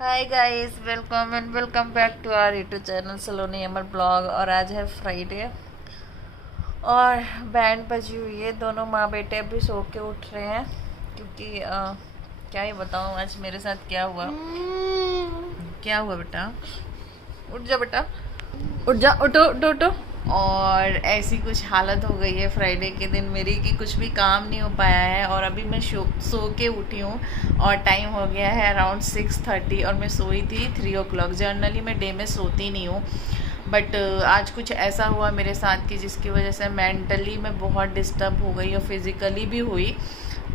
Hi guys, welcome and welcome back to our YouTube channel Saloni Amar vlog. और आज है Friday और बैंड बजी हुई है। दोनों माँ बेटे अभी सो के उठ रहे हैं क्योंकि क्या ही बताऊँ आज मेरे साथ क्या हुआ। क्या हुआ बेटा? उठ जा बेटा, उठ जा, उठो उठो उठो। और ऐसी कुछ हालत हो गई है फ्राइडे के दिन मेरी कि कुछ भी काम नहीं हो पाया है। और अभी मैं सो के उठी हूँ और टाइम हो गया है अराउंड 6:30 और मैं सोई थी 3 o'clock। जर्नली मैं डे में सोती नहीं हूँ, बट आज कुछ ऐसा हुआ मेरे साथ कि जिसकी वजह से मेंटली मैं बहुत डिस्टर्ब हो गई और फिज़िकली भी हुई।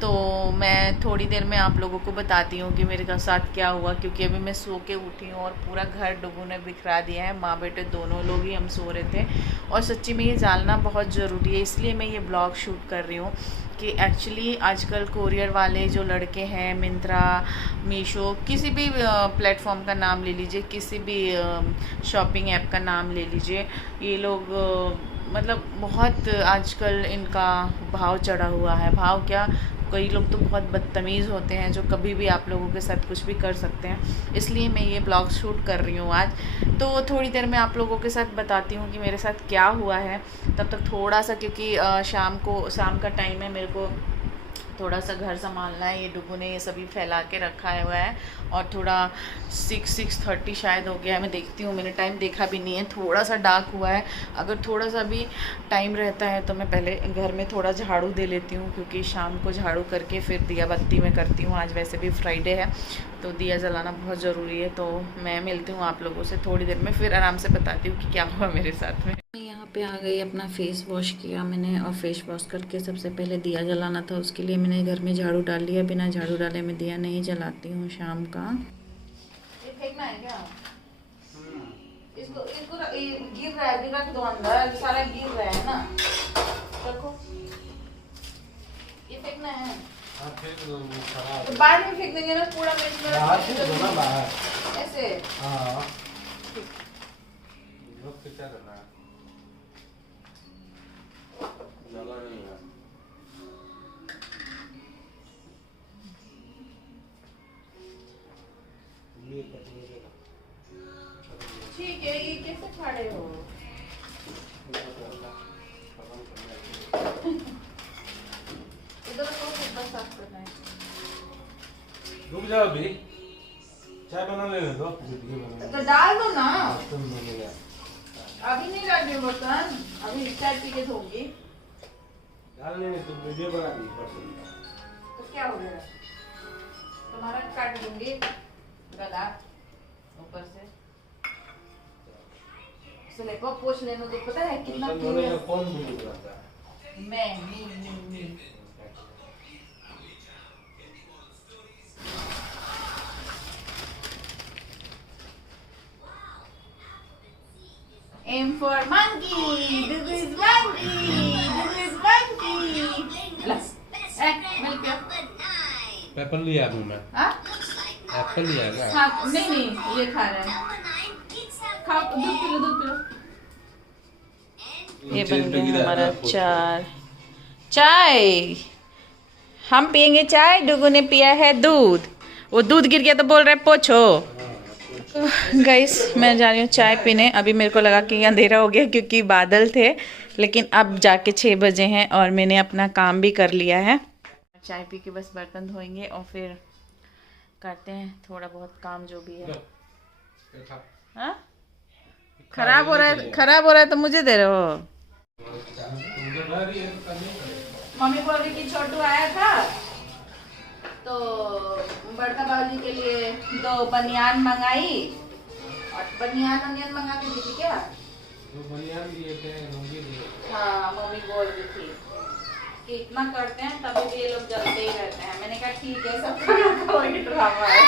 तो मैं थोड़ी देर में आप लोगों को बताती हूँ कि मेरे साथ क्या हुआ, क्योंकि अभी मैं सो के उठी हूँ और पूरा घर डुगू ने बिखरा दिया है। माँ बेटे दोनों लोग ही हम सो रहे थे और सच्ची में ये जानना बहुत ज़रूरी है, इसलिए मैं ये ब्लॉग शूट कर रही हूँ कि एक्चुअली आजकल कोरियर वाले जो लड़के हैं, मिंत्रा, मीशो, किसी भी प्लेटफॉर्म का नाम ले लीजिए, किसी भी शॉपिंग ऐप का नाम ले लीजिए, ये लोग मतलब बहुत आजकल इनका भाव चढ़ा हुआ है। भाव क्या, कई लोग तो बहुत बदतमीज़ होते हैं जो कभी भी आप लोगों के साथ कुछ भी कर सकते हैं। इसलिए मैं ये ब्लॉग शूट कर रही हूँ आज। तो थोड़ी देर में आप लोगों के साथ बताती हूँ कि मेरे साथ क्या हुआ है। तब तक थोड़ा सा, क्योंकि शाम का टाइम है, मेरे को थोड़ा सा घर संभालना है। ये डुगू ने ये सभी फैला के रखा हुआ है और थोड़ा 6:30 शायद हो गया है। मैं देखती हूँ, मैंने टाइम देखा भी नहीं है, थोड़ा सा डार्क हुआ है। अगर थोड़ा सा भी टाइम रहता है तो मैं पहले घर में थोड़ा झाड़ू दे लेती हूँ, क्योंकि शाम को झाड़ू करके फिर दिया बत्ती मैं करती हूँ। आज वैसे भी फ्राइडे है तो दिया जलाना बहुत ज़रूरी है। तो मैं मिलती हूँ आप लोगों से थोड़ी देर में, फिर आराम से बताती हूँ कि क्या हुआ मेरे साथ में। यहाँ पे आ गई, अपना फेस वॉश किया मैंने और फेस वॉश करके सबसे पहले दिया जलाना था, उसके लिए मैंने घर में झाड़ू डाल लिया। बिना झाड़ू डाले मैं दिया नहीं जलाती हूँ शाम का। ये फेंकना है क्या? इसको इसको गिर रहा है, रख दो अंदर, सारा गिर रहा है ना, रखो। ये फेंकना है तो बाद में फेंक देंगे ना, पूरा मिर्च में ऐसे। क्या करना है? ठीक है, ये कैसे फाड़े हो? इधर तो बस साफ करना है। रुक जाओ, अभी चाय बना लेने दो। तो डाल दो ना, अभी नहीं डाल रही बर्तन, अभी चाय पी के धोगी। डाल लेने, तुम वीडियो बना दी। तो क्या हो गया, तुम्हारा काट दूंगी गला ऊपर से। चले को पोछ लेने तो पता है कितना क्लियर। कौन वीडियो बनाता है? मैं M for monkey, this is monkey, this is monkey. मिल गया। एप्पल लिया अभी मैं। हाँ? एप्पल लिया क्या? हाँ, नहीं ये खा रहा है। खाओ, दूध पी लो, दूध पी लो। ये बन गया हमारा चाय। हम पियेंगे चाय, डुगू ने पिया है दूध। वो दूध गिर गया तो बोल रहे पोछो। गाइस मैं जा रही हूँ चाय पीने। अभी मेरे को लगा कि अंधेरा हो गया क्योंकि बादल थे, लेकिन अब जाके 6 बजे हैं और मैंने अपना काम भी कर लिया है। चाय पी के बस बर्तन धोएंगे और फिर करते हैं थोड़ा बहुत काम जो भी है। हाँ? खराब हो रहा है तो मुझे दे रहे हो? मम्मी बोल रही कि छोटू आया था तो बड़का बाबूजी के लिए 2 बनियान मंगाई और बनियान मंगा के दी थी क्या? बनियान दिए थे, लुंगी दिए। हाँ, मम्मी बोल रही थी कि इतना करते हैं तभी भी ये लोग जलते ही रहते हैं। मैंने कहा ठीक है, सब का वही ड्रामा है।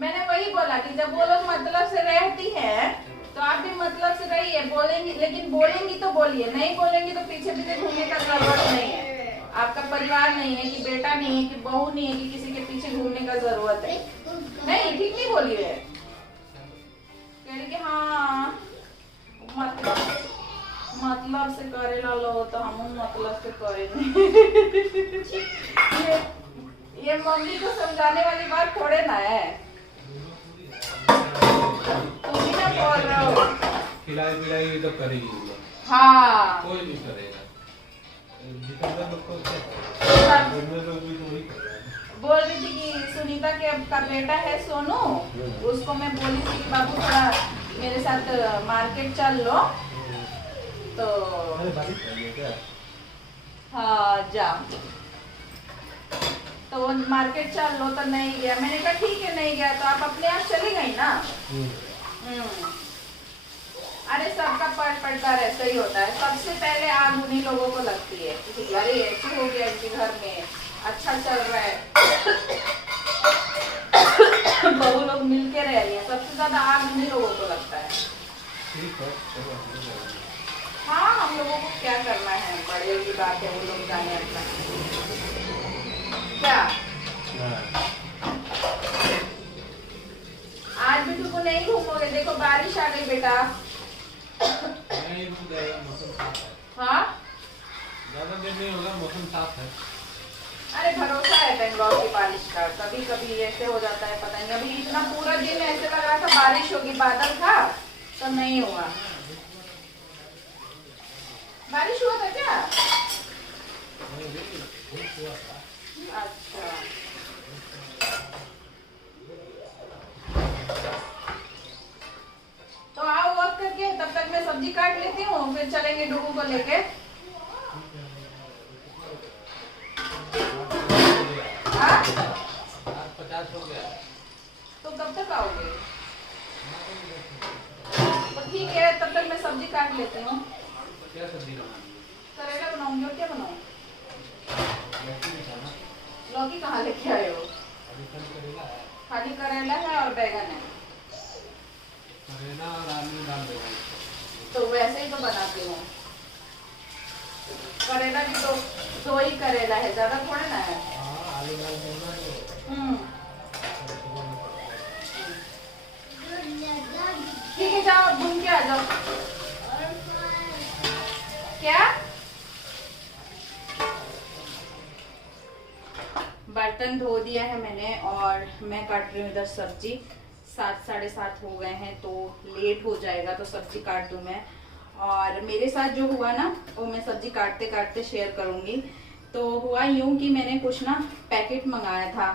मैंने वही बोला कि जब वो लोग मतलब से रहती है तो आप भी मतलब से रहिए। बोलेंगी, लेकिन बोलेंगी तो बोलिए, नहीं बोलेंगी तो पीछे पीछे घूमने का जरूरत नहीं है। आपका परिवार नहीं है, कि बेटा नहीं है, कि बहू नहीं है, कि किसी के पीछे घूमने का जरूरत है। नहीं, ठीक नहीं बोली है। कह रही कि हाँ मतलब मतलब से करेला लो तो हम मतलब से करेंगे। ये मम्मी को समझाने वाली बात थोड़े ना है, तुम ही ना बोल रहे हो। खिलाई पिलाई तो करेगी वो लोग। हाँ कोई नहीं करेगा, जितना लोग को सब घर में लोग भी तो वही कर रहे हैं। बोल रही थी कि सुनीता के का बेटा है सोनू, उसको मैं बोली थी कि बाबू थोड़ा मेरे साथ मार्केट चल लो, तो अरे बारिश आ रही है क्या? हाँ जा, तो वो मार्केट चल लो तो नहीं गया। मैंने कहा ठीक है नहीं गया तो आप अपने आप चली गई ना। अरे सबका पड़ता ऐसा ही होता है, सबसे पहले आग उन्हीं लोगों को लगती है कि अरे ऐसे हो गया इनके घर में, अच्छा चल रहा है, बहू लोग मिलके रह रही है, सबसे ज्यादा आग उन्हीं लोगों को लगता है। ठीक है, चलो हम लोग जाएंगे। हाँ हम लोगों को क्या करना है, बड़े की बात है, वो लोग जाने अपना क्या। हाँ। आज भी तुमको नहीं घूमोगे, देखो बारिश आ गई बेटा। नहीं रुक जाएगा, मौसम साफ है। हाँ ज्यादा देर नहीं होगा, मौसम साफ है। अरे भरोसा है बेंगलोर की बारिश का, कभी कभी ऐसे हो जाता है पता नहीं। अभी इतना पूरा दिन ऐसे लग रहा था बारिश होगी, बादल था तो नहीं हुआ। बारिश हुआ था क्या? अच्छा तो आओ वक्त करके, तब तक मैं सब्जी काट लेती हूँ, फिर चलेंगे डुगू को लेके। हाँ? 50 हो गया। तो कब तक आओगे? तो ठीक है, तब तक मैं सब्जी काट लेती हूँ। क्या सब्जी बनानी करेला बनाऊंगी और क्या बनाऊँ? है? लौकी भी खाना। लौकी कहाँ लेके आए हो? अभी कल करेला है। खाली करेला है और बैगन है, करेला और आलू डाल देगा। तो वैसे ही तो बनाती हूँ। करेला भी तो दो ही करेला है, ज्यादा थोड़ा ना है। हाँ, आलू डाल देगा तो ठीक है जाओ घूम के आ जाओ। क्या? बर्तन धो दिया है मैंने और मैं काट रही हूँ इधर सब्जी। 7 साढ़े 7 हो गए हैं तो लेट हो जाएगा, तो सब्जी काट दूँ मैं। और मेरे साथ जो हुआ ना वो मैं सब्जी काटते काटते शेयर करूँगी। तो हुआ यूँ कि मैंने कुछ ना पैकेट मंगाया था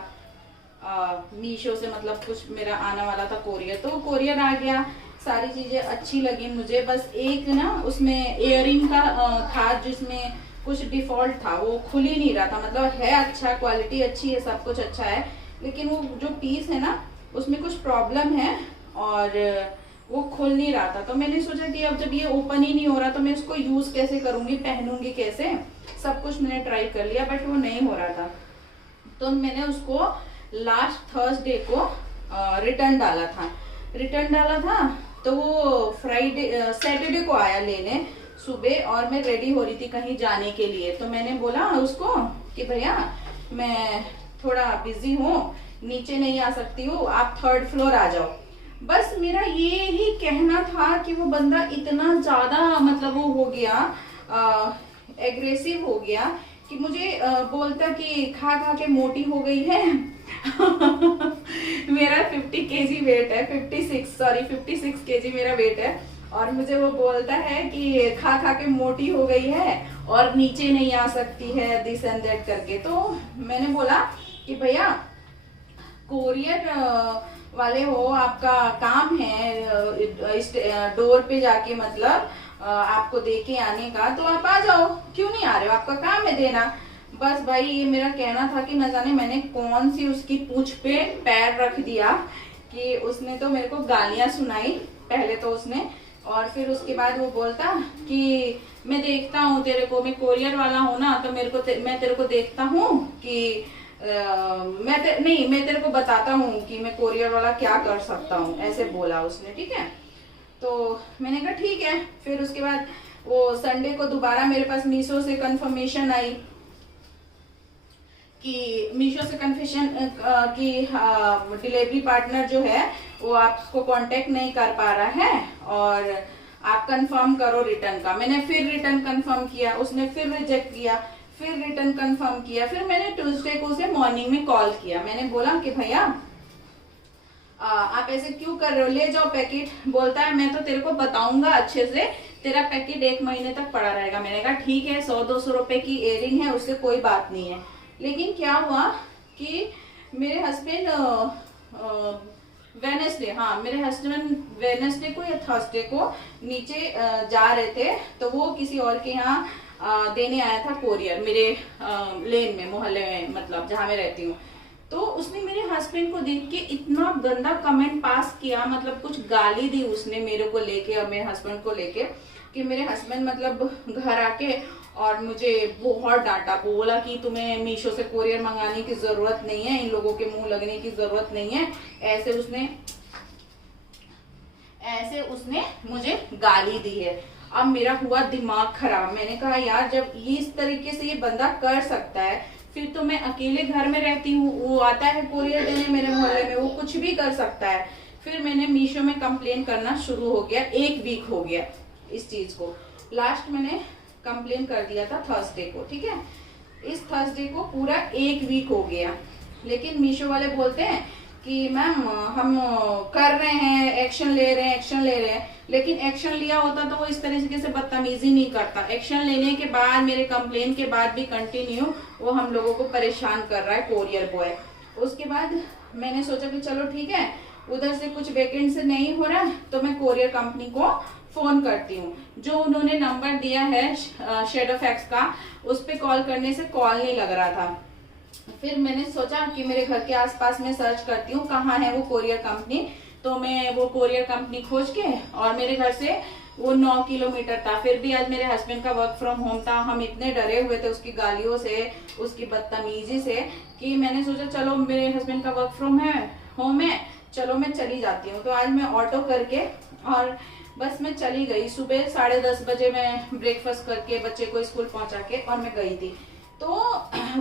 मीशो से, मतलब कुछ मेरा आने वाला था कोरियर, तो कोरियर आ गया। सारी चीज़ें अच्छी लगी मुझे, बस एक ना उसमें इयररिंग का था जिसमें कुछ डिफॉल्ट था, वो खुल ही नहीं रहा था। मतलब है अच्छा, क्वालिटी अच्छी है, सब कुछ अच्छा है, लेकिन वो जो पीस है ना उसमें कुछ प्रॉब्लम है और वो खुल नहीं रहा था। तो मैंने सोचा कि अब जब ये ओपन ही नहीं हो रहा तो मैं उसको यूज कैसे करूंगी, पहनूंगी कैसे, सब कुछ मैंने ट्राई कर लिया बट वो नहीं हो रहा था। तो मैंने उसको लास्ट थर्सडे को रिटर्न डाला था। तो वो फ्राइडे सैटरडे को आया लेने सुबह, और मैं रेडी हो रही थी कहीं जाने के लिए। तो मैंने बोला उसको कि भैया मैं थोड़ा बिजी हूँ, नीचे नहीं आ सकती हूँ, आप 3rd फ्लोर आ जाओ। बस मेरा ये ही कहना था कि वो बंदा इतना ज्यादा मतलब वो हो गया, एग्रेसिव हो गया कि मुझे बोलता कि खा खा के मोटी हो गई है। मेरा 50 केजी वेट है, 56 केजी मेरा वेट है, और मुझे वो बोलता है कि खा खा के मोटी हो गई है और नीचे नहीं आ सकती है, दिस एंड दैट करके। तो मैंने बोला कि भैया कोरियर वाले हो, आपका काम है इस डोर पे जाके मतलब आपको दे के आने का, तो आप आ जाओ, क्यों नहीं आ रहे हो, आपका काम है देना। बस भाई ये मेरा कहना था कि न जाने मैंने कौन सी उसकी पूंछ पे पैर रख दिया कि उसने तो मेरे को गालियां सुनाई पहले तो उसने, और फिर उसके बाद वो बोलता कि मैं देखता हूँ तेरे को, मैं कोरियर वाला हूँ ना, तो मैं तेरे को देखता हूँ कि मैं तेरे को बताता हूँ कि मैं कोरियर वाला क्या कर सकता हूँ, ऐसे बोला उसने। ठीक है, तो मैंने कहा ठीक है। फिर उसके बाद वो संडे को दोबारा मेरे पास मीशो से कंफर्मेशन आई कि डिलीवरी पार्टनर जो है वो आपको कांटेक्ट नहीं कर पा रहा है और आप कंफर्म करो रिटर्न का। मैंने फिर रिटर्न कंफर्म किया, उसने फिर रिजेक्ट किया, फिर रिटर्न कंफर्म किया। फिर मैंने ट्यूसडे को उसे मॉर्निंग में कॉल किया, मैंने बोला कि भैया आप ऐसे क्यों कर रहे हो, ले जाओ पैकेट। बोलता है मैं तो तेरे को बताऊंगा अच्छे से, तेरा पैकेट 1 महीने तक पड़ा रहेगा। मैंने कहा ठीक है, 100-200 रुपए की इयरिंग है, उससे कोई बात नहीं है। लेकिन क्या हुआ कि मेरे हस्बैंड मेरे हस्बैंड वेडनेसडे को या थर्सडे को नीचे जा रहे थे, तो वो किसी और के यहाँ देने आया था कोरियर, मेरे लेन में, मोहल्ले में, मतलब जहाँ मैं रहती हूँ। तो उसने मेरे हस्बैंड को देख के इतना गंदा कमेंट पास किया, मतलब कुछ गाली दी उसने मेरे को लेके और मेरे हस्बैंड को लेके, कि मेरे हस्बैंड मतलब घर आके और मुझे बहुत डांटा, बोला कि तुम्हें मीशो से कोरियर मंगाने की जरूरत नहीं है, इन लोगों के मुंह लगने की जरूरत नहीं है। ऐसे उसने मुझे गाली दी है। अब मेरा हुआ दिमाग खराब। मैंने कहा यार, जब इस तरीके से ये बंदा कर सकता है, फिर तो मैं अकेले घर में रहती हूँ, वो आता है कोरियर देने मेरे मोहल्ले में, वो कुछ भी कर सकता है। फिर मैंने मीशो में कंप्लेन करना शुरू हो गया। 1 वीक हो गया इस चीज को। लास्ट मैंने कंप्लेन कर दिया था थर्सडे को, ठीक है। इस थर्सडे को पूरा 1 वीक हो गया। लेकिन मीशो वाले बोलते हैं कि मैम हम कर रहे हैं, एक्शन ले रहे हैं। लेकिन एक्शन लिया होता तो वो इस तरीके से बदतमीजी नहीं करता। एक्शन लेने के बाद, मेरे कंप्लेन के बाद भी कंटिन्यू वो हम लोगों को परेशान कर रहा है कोरियर बॉय। उसके बाद मैंने सोचा कि चलो ठीक है, उधर से कुछ वैकेंट से नहीं हो रहा तो मैं कोरियर कंपनी को फोन करती हूँ। जो उन्होंने नंबर दिया है शेडो फैक्स का, उस पे कॉल करने से कॉल नहीं लग रहा था। फिर मैंने सोचा कि मेरे घर के आसपास में सर्च करती हूँ कहाँ है वो कोरियर कंपनी। तो मैं वो कोरियर कंपनी खोज के, और मेरे घर से वो 9 किलोमीटर था। फिर भी आज मेरे हस्बैंड का वर्क फ्रॉम होम था। हम इतने डरे हुए थे उसकी गालियों से, उसकी बदतमीजी से, कि मैंने सोचा चलो मेरे हस्बैंड का वर्क फ्रॉम होम है, चलो मैं चली जाती हूँ। तो आज मैं ऑटो करके और बस मैं चली गई। सुबह 10:30 बजे मैं ब्रेकफास्ट करके बच्चे को स्कूल पहुंचा के और मैं गई थी। तो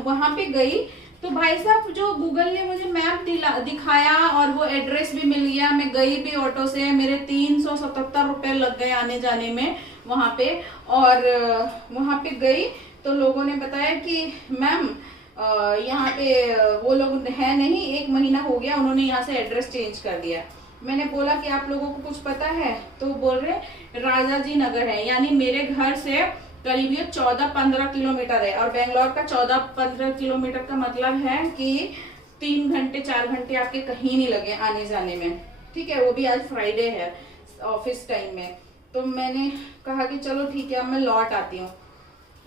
वहां पे गई तो भाई साहब, जो गूगल ने मुझे मैप दिखाया और वो एड्रेस भी मिल गया। मैं गई भी ऑटो से, मेरे 377 रुपए लग गए आने जाने में वहां पे। और वहां पे गई तो लोगों ने बताया कि मैम यहाँ पे वो लोग है नहीं, 1 महीना हो गया, उन्होंने यहाँ से एड्रेस चेंज कर दिया। मैंने बोला कि आप लोगों को कुछ पता है? तो बोल रहे राजा जी नगर है, यानी मेरे घर से करीब ये 14-15 किलोमीटर है। और बेंगलोर का 14-15 किलोमीटर का मतलब है कि 3 घंटे 4 घंटे आपके कहीं नहीं लगे आने जाने में, ठीक है। वो भी आज फ्राइडे है ऑफिस टाइम में। तो मैंने कहा कि चलो ठीक है, अब मैं लौट आती हूँ।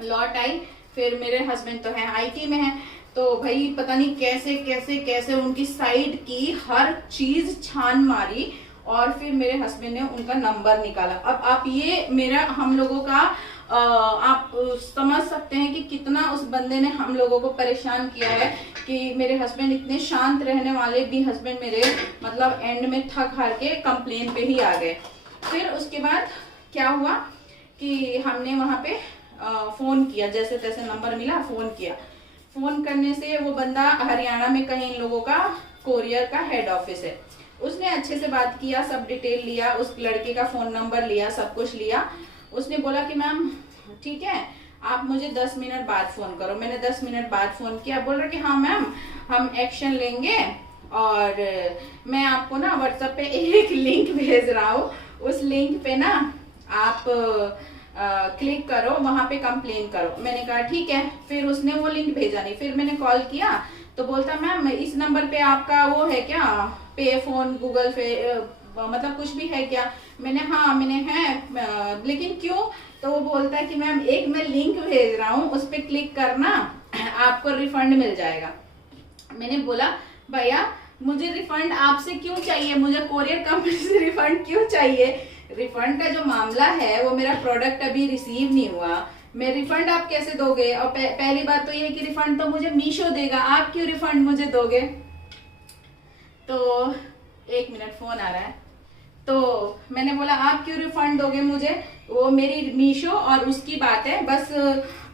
लौट आई। फिर मेरे हस्बैंड तो है IT में है, तो भाई पता नहीं कैसे उनकी साइड की हर चीज छान मारी और फिर मेरे हस्बैंड ने उनका नंबर निकाला। अब आप ये मेरा हम लोगों का आप समझ सकते हैं कि कितना उस बंदे ने हम लोगों को परेशान किया है, कि मेरे हस्बैंड इतने शांत रहने वाले भी हस्बैंड मेरे मतलब एंड में थक हार के कंप्लेन पे ही आ गए। फिर उसके बाद क्या हुआ कि हमने वहां पे फोन किया, जैसे तैसे नंबर मिला, फोन किया। फोन करने से वो बंदा हरियाणा में कहीं इन लोगों का कोरियर का हेड ऑफिस है। उसने अच्छे से बात किया, सब डिटेल लिया, उस लड़के का फोन नंबर लिया, सब कुछ लिया। उसने बोला कि मैम ठीक है, आप मुझे 10 मिनट बाद फोन करो। मैंने 10 मिनट बाद फोन किया। बोल रहा कि हाँ मैम, हम एक्शन लेंगे और मैं आपको ना व्हाट्सएप पे एक लिंक भेज रहा हूँ, उस लिंक पे ना आप क्लिक करो, वहां पे कंप्लेन करो। मैंने कहा ठीक है। फिर उसने वो लिंक भेजा नहीं। फिर मैंने कॉल किया तो बोलता मैम इस नंबर पे आपका वो है क्या, पे फोन, गूगल पे, मतलब कुछ भी है क्या? मैंने है, लेकिन क्यों? तो वो बोलता है कि मैम एक मैं लिंक भेज रहा हूँ, उस पर क्लिक करना, आपको रिफंड मिल जाएगा। मैंने बोला भैया मुझे रिफंड आपसे क्यों चाहिए, मुझे कोरियर कंपनी से रिफंड क्यों चाहिए? रिफंड का जो मामला है वो मेरा प्रोडक्ट अभी रिसीव नहीं हुआ, मैं रिफंड आप कैसे दोगे? और पहली बात तो ये है कि रिफंड तो मुझे मीशो देगा, आप क्यों रिफंड मुझे दोगे? तो 1 मिनट, फोन आ रहा है। तो मैंने बोला आप क्यों रिफंड दोगे मुझे, वो मेरी मीशो और उसकी बात है, बस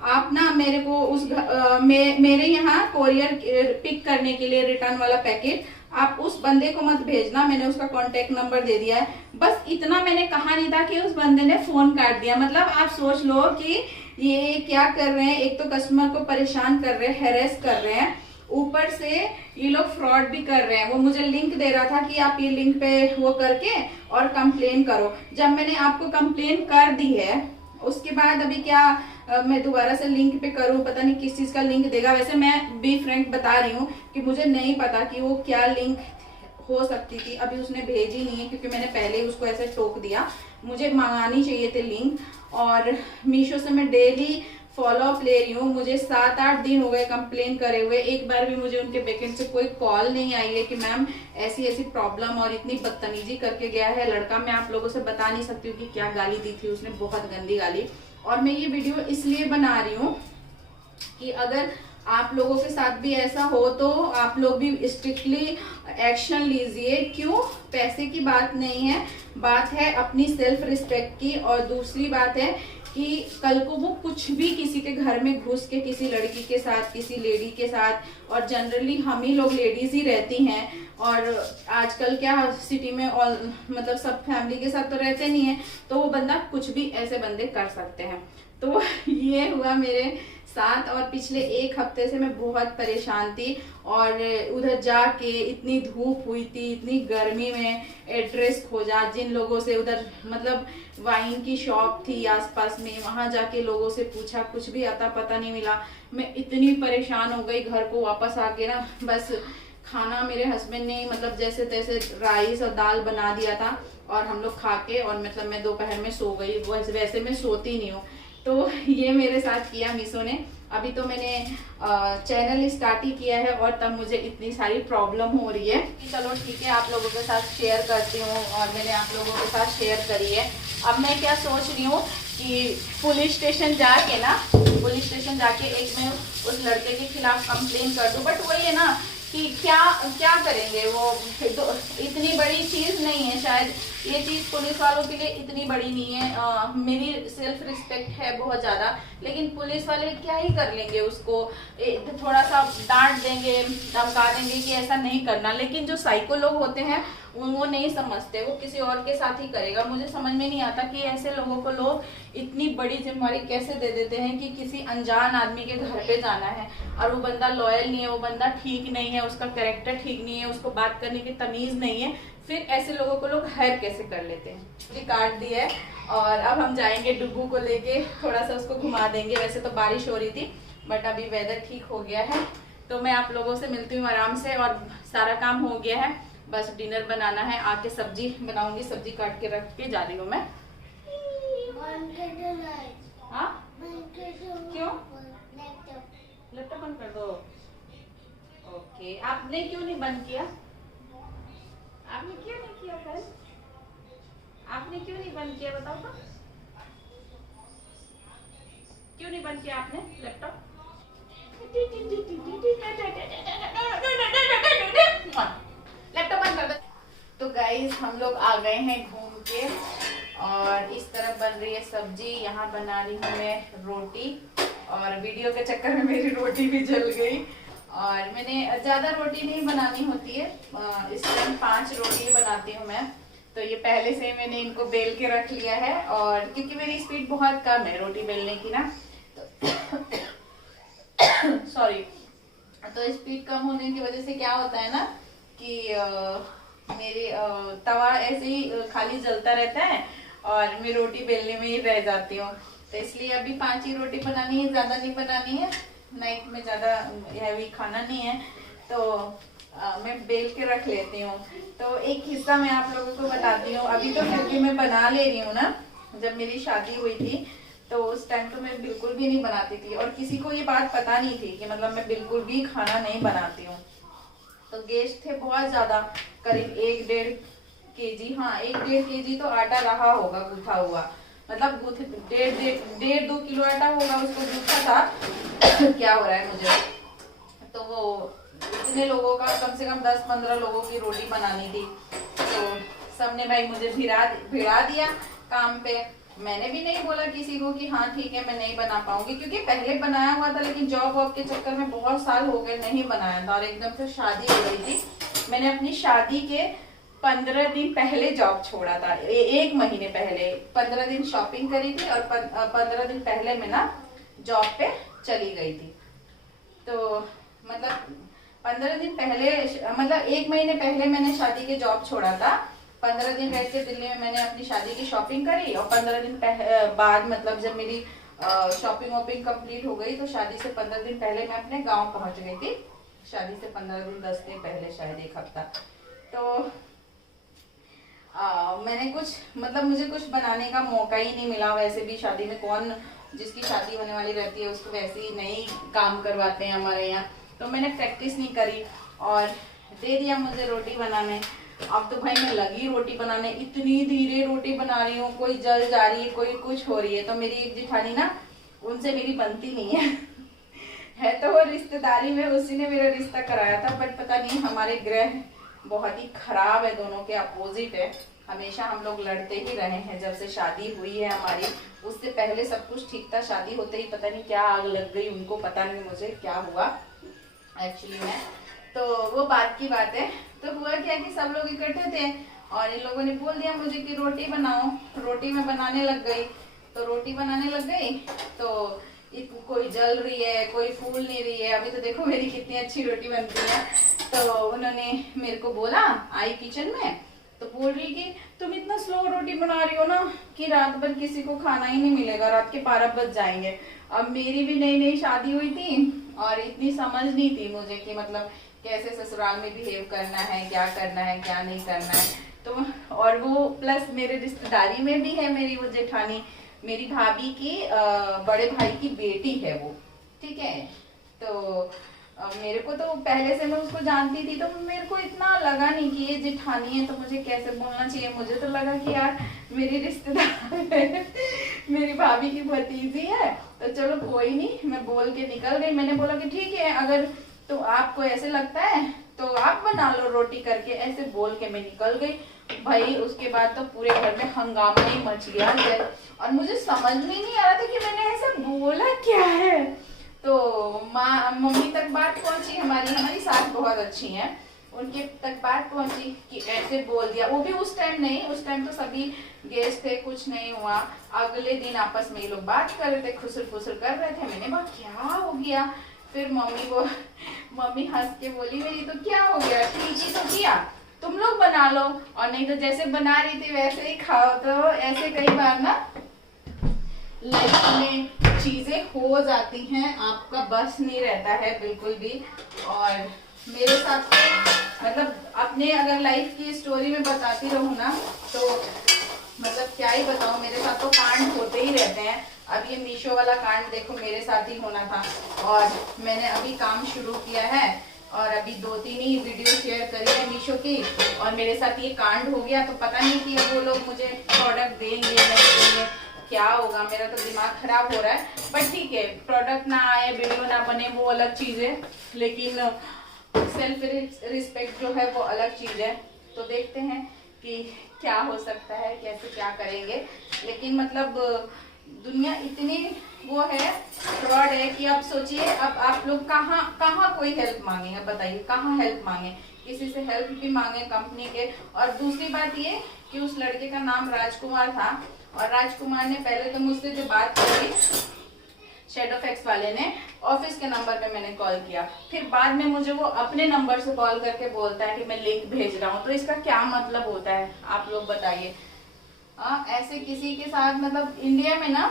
आप ना मेरे को मेरे यहाँ कोरियर पिक करने के लिए रिटर्न वाला पैकेट आप उस बंदे को मत भेजना, मैंने उसका कांटेक्ट नंबर दे दिया है। बस इतना मैंने कहा नहीं था कि उस बंदे ने फोन काट दिया। मतलब आप सोच लो कि ये क्या कर रहे हैं, एक तो कस्टमर को परेशान कर रहे हैं, हैरेस कर रहे हैं, ऊपर से ये लोग फ्रॉड भी कर रहे हैं। वो मुझे लिंक दे रहा था कि आप ये लिंक पे वो करके और कंप्लेन करो। जब मैंने आपको कंप्लेन कर दी है, उसके बाद अभी क्या मैं दोबारा से लिंक पे करूं, पता नहीं किस चीज का लिंक देगा। वैसे मैं बी फ्रैंक बता रही हूँ कि मुझे नहीं पता कि वो क्या लिंक हो सकती थी, अभी उसने भेजी नहीं है क्योंकि मैंने पहले ही उसको ऐसे टोक दिया। मुझे मंगानी चाहिए थे लिंक, और मीशो से मैं डेली फॉलो अप ले रही हूँ। मुझे 7-8 दिन हो गए कंप्लेन करे हुए, एक बार भी मुझे उनके बैकेंड से कोई कॉल नहीं आई है कि मैम ऐसी ऐसी प्रॉब्लम, और इतनी बदतमीजी करके गया है लड़का। मैं आप लोगों से बता नहीं सकती हूँ कि क्या गाली दी थी उसने, बहुत गंदी गाली। और मैं ये वीडियो इसलिए बना रही हूँ कि अगर आप लोगों के साथ भी ऐसा हो तो आप लोग भी स्ट्रिक्टली एक्शन लीजिए। क्यों? पैसे की बात नहीं है, बात है अपनी सेल्फ रिस्पेक्ट की। और दूसरी बात है कि कल को वो कुछ भी किसी के घर में घुस के किसी लड़की के साथ, किसी लेडी के साथ, और जनरली हम ही लोग लेडीज ही रहती हैं, और आजकल क्या सिटी में ऑल मतलब सब फैमिली के साथ तो रहते नहीं है, तो वो बंदा कुछ भी ऐसे बंदे कर सकते हैं। तो ये हुआ मेरे साथ, और पिछले 1 हफ्ते से मैं बहुत परेशान थी। और उधर जाके इतनी धूप हुई थी, इतनी गर्मी में एड्रेस खोजा जिन लोगों से, उधर मतलब वाइन की शॉप थी आसपास में, वहां जाके लोगों से पूछा, कुछ भी अता पता नहीं मिला। मैं इतनी परेशान हो गई, घर को वापस आके ना बस खाना मेरे हस्बैंड ने मतलब जैसे तैसे राइस और दाल बना दिया था, और हम लोग खा के, और मतलब मैं दोपहर में सो गई। वैसे मैं सोती नहीं हूँ, तो ये मेरे साथ किया मीशो ने। अभी तो मैंने चैनल स्टार्ट ही किया है, और तब मुझे इतनी सारी प्रॉब्लम हो रही है। चलो ठीक है, आप लोगों के साथ शेयर करती हूँ, और मैंने आप लोगों के साथ शेयर करी है। अब मैं क्या सोच रही हूँ कि पुलिस स्टेशन जाके एक मैं उस लड़के के खिलाफ कंप्लेन कर दूँ। बट वही है ना कि क्या करेंगे वो, तो इतनी बड़ी चीज नहीं है शायद ये चीज पुलिस वालों के लिए इतनी बड़ी नहीं है। मेरी सेल्फ रिस्पेक्ट है बहुत ज्यादा, लेकिन पुलिस वाले क्या ही कर लेंगे उसको, थोड़ा सा डांट देंगे, धमका देंगे कि ऐसा नहीं करना। लेकिन जो साइको लोग होते हैं वो नहीं समझते, वो किसी और के साथ ही करेगा। मुझे समझ में नहीं आता कि ऐसे लोगों को लोग इतनी बड़ी जिम्मेदारी कैसे दे देते हैं कि किसी अनजान आदमी के घर पे जाना है, और वो बंदा लॉयल नहीं है, वो बंदा ठीक नहीं है, उसका कैरेक्टर ठीक नहीं है, उसको बात करने की तमीज नहीं है, फिर ऐसे लोगों को लोग हायर कैसे कर लेते हैं। मुझे काट दिया है, और अब हम जाएंगे डुगू को लेके, थोड़ा सा उसको घुमा देंगे। वैसे तो बारिश हो रही थी, बट अभी वेदर ठीक हो गया है। तो मैं आप लोगों से मिलती हूँ आराम से, और सारा काम हो गया है, बस डिनर बनाना है। आके सब्जी बनाऊंगी, सब्जी काट के रख के जा रही हूँ मैं। हाँ क्यों? लैपटॉप बंद कर दो। ओके, आपने क्यों नहीं बंद किया? आपने क्यों नहीं किया कल? आपने क्यों नहीं बंद किया बताओ तो? क्यों नहीं बंद किया आपने लैपटॉप? लैपटॉप बंद कर दो। तो गाइस हम लोग आ गए हैं घूम के, और इस तरफ बन रही है सब्जी, यहाँ बना रही हूँ मैं रोटी, और वीडियो के चक्कर में मेरी रोटी भी जल गई। और मैंने ज्यादा रोटी नहीं बनानी होती है, इस टाइम 5 रोटी बनाती हूँ मैं। तो ये पहले से मैंने इनको बेल के रख लिया है, और क्योंकि मेरी स्पीड बहुत कम है रोटी बेलने की ना, तो सॉरी, तो स्पीड कम होने की वजह से क्या होता है ना कि मेरे तवा ऐसे ही खाली जलता रहता है, और मैं रोटी बेलने में ही रह जाती हूँ। तो इसलिए अभी 5 ही रोटी बनानी है, ज्यादा नहीं बनानी है, नाइट में ज्यादा हैवी खाना नहीं है, तो मैं बेल के रख लेती हूँ। तो एक हिस्सा मैं आप लोगों को बताती हूँ। अभी तो फिर भी मैं बना ले रही हूँ ना, जब मेरी शादी हुई थी तो उस टाइम तो मैं बिल्कुल भी नहीं बनाती थी, और किसी को ये बात पता नहीं थी कि मतलब मैं बिल्कुल भी खाना नहीं बनाती हूँ। तो गेस्ट थे बहुत ज्यादा, करीब 1-1.5 केजी, हाँ 1-1.5 केजी तो आटा रहा होगा गूथा हुआ, मतलब 1.5-2 किलो आटा होगा, उसको गूथा था। क्या हो रहा है मुझे, तो वो इतने लोगों का कम से कम 10-15 लोगों की रोटी बनानी थी। तो सबने भाई मुझे भिड़ा दिया काम पे। मैंने भी नहीं बोला किसी को कि हाँ ठीक है मैं नहीं बना पाऊंगी, क्योंकि पहले बनाया हुआ था, लेकिन जॉब वॉब के चक्कर में बहुत साल हो गए नहीं बनाया था, और एकदम से शादी हो गई थी मैंने अपनी शादी के 15 दिन पहले जॉब छोड़ा था। 1 महीने पहले 15 दिन शॉपिंग करी थी और 15 दिन पहले मैं ना जॉब पे चली गई थी। तो मतलब 15 दिन पहले, मतलब 1 महीने पहले मैंने शादी के जॉब छोड़ा था। 15 दिन रह के दिल्ली में मैंने अपनी शादी की शॉपिंग करी और 15 दिन बाद मतलब जब मेरी शॉपिंग वॉपिंग कंप्लीट हो गई तो शादी से 15 दिन पहले मैं अपने गांव पहुंच गई थी। शादी से 15 दिन 10 दिन पहले, शायद 1 हफ्ता। तो मैंने कुछ मतलब मुझे कुछ बनाने का मौका ही नहीं मिला। वैसे भी शादी में कौन, जिसकी शादी होने वाली रहती है उसको वैसे ही नहीं काम करवाते हैं हमारे यहाँ। तो मैंने प्रैक्टिस नहीं करी और दे दिया मुझे रोटी बनाने। अब तो भाई मैं लगी रोटी बनाने, इतनी धीरे रोटी बना रही हूँ, कोई जल जा रही है, कोई कुछ हो रही है। तो मेरी एक जेठानी ना, उनसे मेरी बनती नहीं है है तो वो रिश्तेदारी में, उसी ने मेरा रिश्ता कराया था। बट पता नहीं हमारे ग्रह बहुत ही खराब है, दोनों के अपोजिट है। हमेशा हम लोग लड़ते ही रहे हैं जब से शादी हुई है हमारी। उससे पहले सब कुछ ठीक था, शादी होते ही पता नहीं क्या आग लग गई उनको, पता नहीं मुझे क्या हुआ एक्चुअली में। तो वो बात की बात है। तो हुआ क्या कि सब लोग इकट्ठे थे और इन लोगों ने बोल दिया मुझे कि रोटी बनाओ। रोटी मैं बनाने लग गई। तो रोटी बनाने लग गई तो कोई जल रही है, कोई फूल नहीं रही है। अभी तो देखो मेरी कितनी अच्छी रोटी बनती है। तो उन्होंने मेरे को बोला, आई किचन में, तो बोल रही कि तुम इतना स्लो रोटी बना रही हो ना कि रात भर किसी को खाना ही नहीं मिलेगा, रात के 12 बज जाएंगे। अब मेरी भी नई नई शादी हुई थी और इतनी समझ नहीं थी मुझे कि मतलब कैसे ससुराल में बिहेव करना है, क्या करना है, क्या नहीं करना है। तो और वो प्लस मेरे रिश्तेदारी में भी है मेरी वो जेठानी, मेरी भाभी की बड़े भाई की बेटी है वो, ठीक है। तो मेरे को तो पहले से मैं उसको जानती थी, तो मेरे को इतना लगा नहीं कि ये जेठानी है तो मुझे कैसे बोलना चाहिए। मुझे तो लगा कि यार मेरी रिश्तेदार है, मेरी भाभी की भतीजी है, तो चलो कोई नहीं। मैं बोल के निकल गई। मैंने बोला कि ठीक है, अगर तो आपको ऐसे लगता है तो आप बना लो रोटी करके, ऐसे बोल के मैं निकल गई। भाई उसके बाद तो पूरे घर में हंगामा ही मच गया और मुझे समझ में नहीं आ रहा था कि मैंने ऐसे बोला क्या है। तो मम्मी तक बात पहुंची, हमारी सास बहुत अच्छी हैं, उनके तक बात पहुंची कि ऐसे बोल दिया। वो भी उस टाइम नहीं, उस टाइम तो सभी गेस्ट थे, कुछ नहीं हुआ। अगले दिन आपस में ये लोग बात कर रहे थे, खुसर फुसर कर रहे थे। मैंने कहा क्या हो गया। फिर मम्मी हंस के बोली मेरी तो क्या हो गया, ठीक ही तो किया, तुम लोग बना लो, और नहीं तो जैसे बना रही थी वैसे ही खाओ। तो ऐसे कई बार ना लाइफ में चीजें हो जाती हैं, आपका बस नहीं रहता है बिल्कुल भी। और मेरे साथ तो मतलब अपने अगर लाइफ की स्टोरी में बताती रहूं ना तो मतलब क्या ही बताऊं, मेरे साथ तो कांड होते ही रहते हैं। अब ये मीशो वाला कांड देखो मेरे साथ ही होना था और मैंने अभी काम शुरू किया है और अभी 2-3 ही वीडियो शेयर करी है मीशो की और मेरे साथ ये कांड हो गया। तो पता नहीं कि अब वो लोग मुझे प्रोडक्ट देंगे नहीं देंगे, क्या होगा। मेरा तो दिमाग खराब हो रहा है। बट ठीक है, प्रोडक्ट ना आए, वीडियो ना बने वो अलग चीज है, लेकिन सेल्फ रिस्पेक्ट जो है वो अलग चीज है। तो देखते हैं कि क्या हो सकता है, कैसे क्या करेंगे। लेकिन मतलब दुनिया इतनी वो है, फ्रॉड है कि अब सोचिए, अब आप लोग कहाँ कोई हेल्प मांगेंगे, बताइए कहाँ हेल्प मांगे, किसी से हेल्प भी मांगे कंपनी के। और दूसरी बात ये कि उस लड़के का नाम राजकुमार था और राजकुमार ने पहले तो मुझसे जो बात करी शेडोफैक्स वाले ने, ऑफिस के नंबर पे मैंने कॉल किया, फिर बाद में मुझे वो अपने नंबर से कॉल करके बोलता है कि मैं लिंक भेज रहा हूँ। तो इसका क्या मतलब होता है, आप लोग बताइए। ऐसे किसी के साथ मतलब इंडिया में ना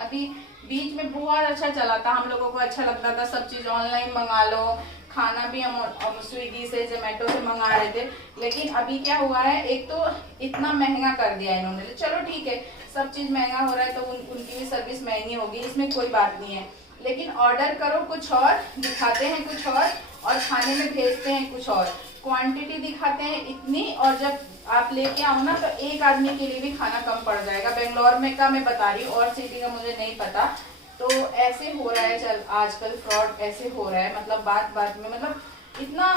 अभी बीच में बहुत अच्छा चला था, हम लोगों को अच्छा लगता था, सब चीज ऑनलाइन मंगा लो, खाना भी हम स्विगी से जोमेटो से मंगा रहे थे। लेकिन अभी क्या हुआ है, एक तो इतना महंगा कर दिया इन्होंने। चलो ठीक है, सब चीज महंगा हो रहा है तो उनकी भी सर्विस महंगी होगी, इसमें कोई बात नहीं है। लेकिन ऑर्डर करो कुछ और, दिखाते हैं कुछ और खाने में भेजते हैं कुछ और, क्वांटिटी दिखाते हैं इतनी, और जब आप लेके आओ ना तो एक आदमी के लिए भी खाना कम पड़ जाएगा। बेंगलोर में का मैं बता रही हूँ, और सिटी का मुझे नहीं पता। तो ऐसे हो रहा है, चल आजकल फ्रॉड ऐसे हो रहा है, मतलब बात बात में, मतलब इतना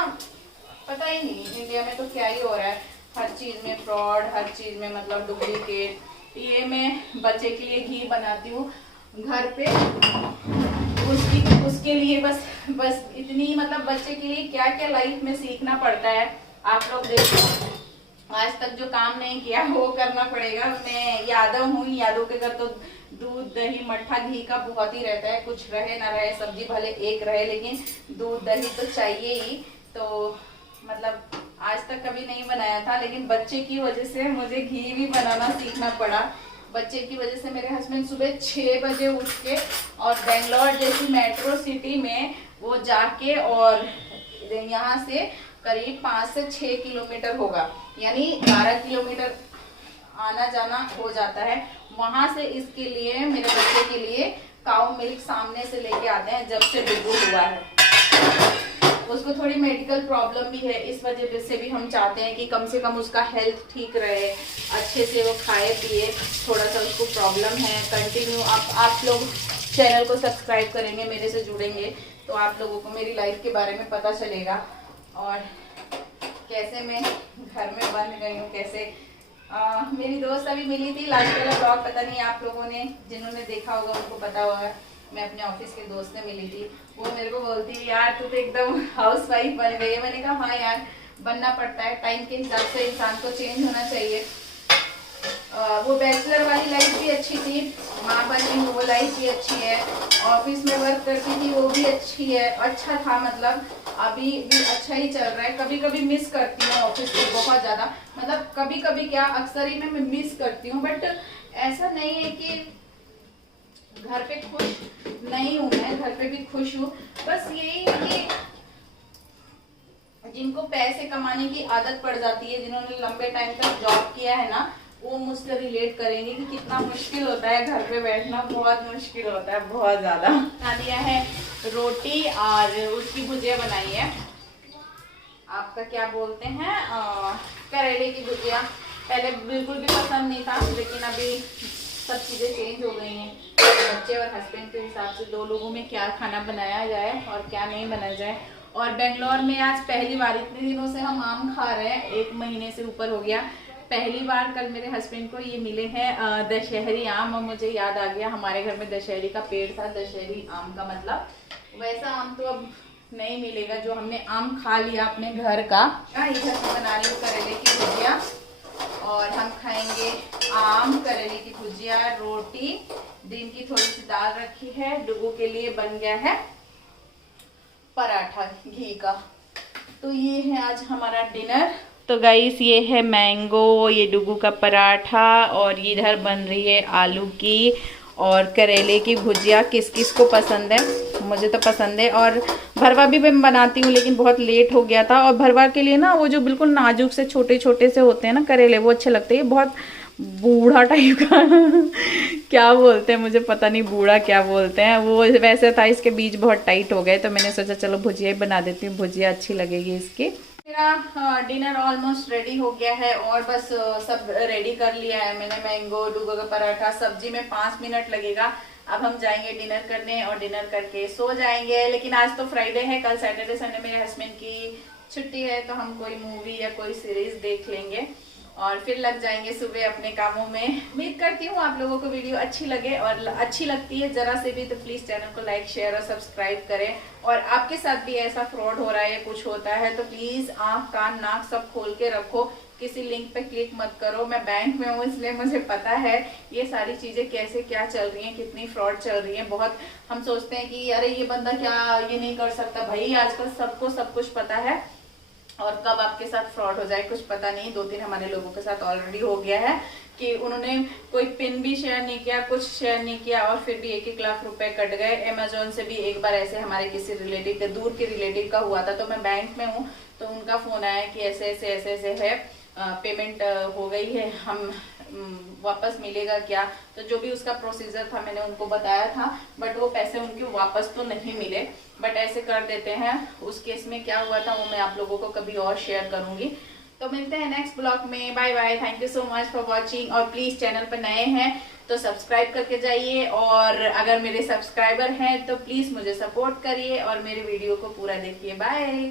पता ही नहीं इंडिया में तो क्या ही हो रहा है, हर चीज में फ्रॉड, हर चीज में मतलब डुप्लीकेट। ये मैं बच्चे के लिए घी बनाती हूँ घर पे, उसके लिए बस इतनी मतलब बच्चे के लिए क्या क्या लाइफ में सीखना पड़ता है आप लोग देखो, आज तक जो काम नहीं किया वो करना पड़ेगा। मैं यादव हूँ, यादव के घर तो दूध दही मट्ठा घी का बहुत ही रहता है, कुछ रहे ना रहे, सब्जी भले एक रहे लेकिन दूध दही तो चाहिए ही। तो मतलब आज तक कभी नहीं बनाया था, लेकिन बच्चे की वजह से मुझे घी भी बनाना सीखना पड़ा। बच्चे की वजह से मेरे हस्बैंड सुबह 6 बजे उठ के और बेंगलोर जैसी मेट्रो सिटी में वो जाके, और यहाँ से करीब 5 से 6 किलोमीटर होगा, यानी 12 किलोमीटर आना जाना हो जाता है। वहां से इसके लिए, मेरे बच्चे के लिए काऊ मिल्क सामने से लेके आते हैं जब से डुगू हुआ है। उसको थोड़ी मेडिकल प्रॉब्लम भी है, इस वजह से भी हम चाहते हैं कि कम से कम उसका हेल्थ ठीक रहे, अच्छे से वो खाए पिए। थोड़ा सा उसको प्रॉब्लम है। कंटिन्यू आप लोग चैनल को सब्सक्राइब करेंगे, मेरे से जुड़ेंगे, तो आप लोगों को मेरी लाइफ के बारे में पता चलेगा और कैसे मैं घर में बंद गई हूँ, कैसे मेरी दोस्त अभी मिली थी। लास्ट वाला ब्लॉग पता नहीं आप लोगों ने, जिन्होंने देखा होगा उनको पता होगा, मैं अपने ऑफिस के दोस्त से मिली थी। वो मेरे को बोलती है यार तू तो एकदम हाउस वाइफ बन गई है। मैंने कहा हाँ यार, बनना पड़ता है, टाइम के हिसाब से इंसान को चेंज होना चाहिए। वो बैचलर वाली लाइफ भी अच्छी थी, माँ बनी हूँ वो लाइफ भी अच्छी है, ऑफिस में वर्क करती थी वो भी अच्छी है, अच्छा था, मतलब अभी भी अच्छा ही चल रहा है। कभी कभी मिस करती हूँ ऑफिस को बहुत ज्यादा, मतलब कभी कभी क्या, अक्सर ही मैं मिस करती हूँ, बट ऐसा नहीं है कि घर पे खुश नहीं हूँ, मैं घर पे भी खुश हूँ। बस यही है कि जिनको पैसे कमाने की आदत पड़ जाती है, जिन्होंने लंबे टाइम तक जॉब किया है ना, वो मुझसे रिलेट करेंगे कि कितना मुश्किल होता है घर पे बैठना, बहुत मुश्किल होता है, बहुत ज्यादा। बना दिया है रोटी और उसकी भुजिया बनाई है, आपका क्या बोलते हैं, करेले की भुजिया। पहले बिल्कुल भी पसंद नहीं था, लेकिन अभी सब चीजें चेंज हो गई हैं। बच्चे और हस्बैंड के हिसाब से दो लोगों में क्या खाना बनाया जाए और क्या नहीं बनाया जाए। और बेंगलोर में आज पहली बार, इतने दिनों से हम आम खा रहे हैं, 1 महीने से ऊपर हो गया, पहली बार कल मेरे हस्बैंड को ये मिले हैं दशहरी आम। और मुझे याद आ गया हमारे घर में दशहरी का पेड़ था, दशहरी आम का मतलब वैसा आम तो अब नहीं मिलेगा जो हमने आम खा लिया अपने घर का। इधर मैं बना रही हूँ करेले की भुजिया और हम खाएंगे आम, करेले की भुजिया, रोटी, दिन की थोड़ी सी दाल रखी है, डुगू के लिए बन गया है पराठा घी का। तो ये है आज हमारा डिनर। तो गाइस ये है मैंगो, ये डुगू का पराठा, और इधर बन रही है आलू की और करेले की भुजिया। किस किस को पसंद है, मुझे तो पसंद है। और भरवा भी मैं बनाती हूँ, लेकिन बहुत लेट हो गया था। और भरवा के लिए ना वो जो बिल्कुल नाजुक से छोटे छोटे से होते हैं ना करेले, वो अच्छे लगते हैं। बहुत बूढ़ा टाइप का क्या बोलते हैं मुझे पता नहीं, बूढ़ा क्या बोलते हैं वो वैसे था। इसके बीज बहुत टाइट हो गए, तो मैंने सोचा चलो भुजिया ही बना देती हूँ, भुजिया अच्छी लगेगी इसकी। मेरा डिनर ऑलमोस्ट रेडी हो गया है और बस सब रेडी कर लिया है मैंने। मैंगो, डुगू का पराठा, सब्जी में 5 मिनट लगेगा। अब हम जाएंगे डिनर करने और डिनर करके सो जाएंगे। लेकिन आज तो फ्राइडे है, कल सैटरडे संडे मेरे हस्बैंड की छुट्टी है, तो हम कोई मूवी या कोई सीरीज देख लेंगे और फिर लग जाएंगे सुबह अपने कामों में। उम्मीद करती हूँ आप लोगों को वीडियो अच्छी लगे, और अच्छी लगती है जरा से भी तो प्लीज चैनल को लाइक शेयर और सब्सक्राइब करें। और आपके साथ भी ऐसा फ्रॉड हो रहा है, कुछ होता है, तो प्लीज आंख कान नाक सब खोल के रखो, किसी लिंक पे क्लिक मत करो। मैं बैंक में हूँ इसलिए मुझे पता है ये सारी चीजें कैसे क्या चल रही हैं, कितनी फ्रॉड चल रही है। बहुत हम सोचते हैं कि अरे ये बंदा क्या ये नहीं कर सकता, भाई आजकल सबको सब कुछ पता है, और कब आपके साथ फ्रॉड हो जाए कुछ पता नहीं। 2-3 हमारे लोगों के साथ ऑलरेडी हो गया है कि उन्होंने कोई पिन भी शेयर नहीं किया, कुछ शेयर नहीं किया, और फिर भी 1-1 लाख रुपए कट गए। अमेजोन से भी एक बार ऐसे हमारे किसी रिलेटिव के, दूर के रिलेटिव का हुआ था। तो मैं बैंक में हूँ, तो उनका फोन आया कि ऐसे है, पेमेंट हो गई है, हम वापस मिलेगा क्या। तो जो भी उसका प्रोसीजर था मैंने उनको बताया था, बट वो पैसे उनके वापस तो नहीं मिले, बट ऐसे कर देते हैं। उस केस में क्या हुआ था वो मैं आप लोगों को कभी और शेयर करूंगी। तो मिलते हैं नेक्स्ट ब्लॉग में, bye bye. Thank you so much for watching. और प्लीज चैनल पर नए हैं तो सब्सक्राइब करके जाइए, और अगर मेरे सब्सक्राइबर हैं तो प्लीज मुझे सपोर्ट करिए और मेरे वीडियो को पूरा देखिए। बाय।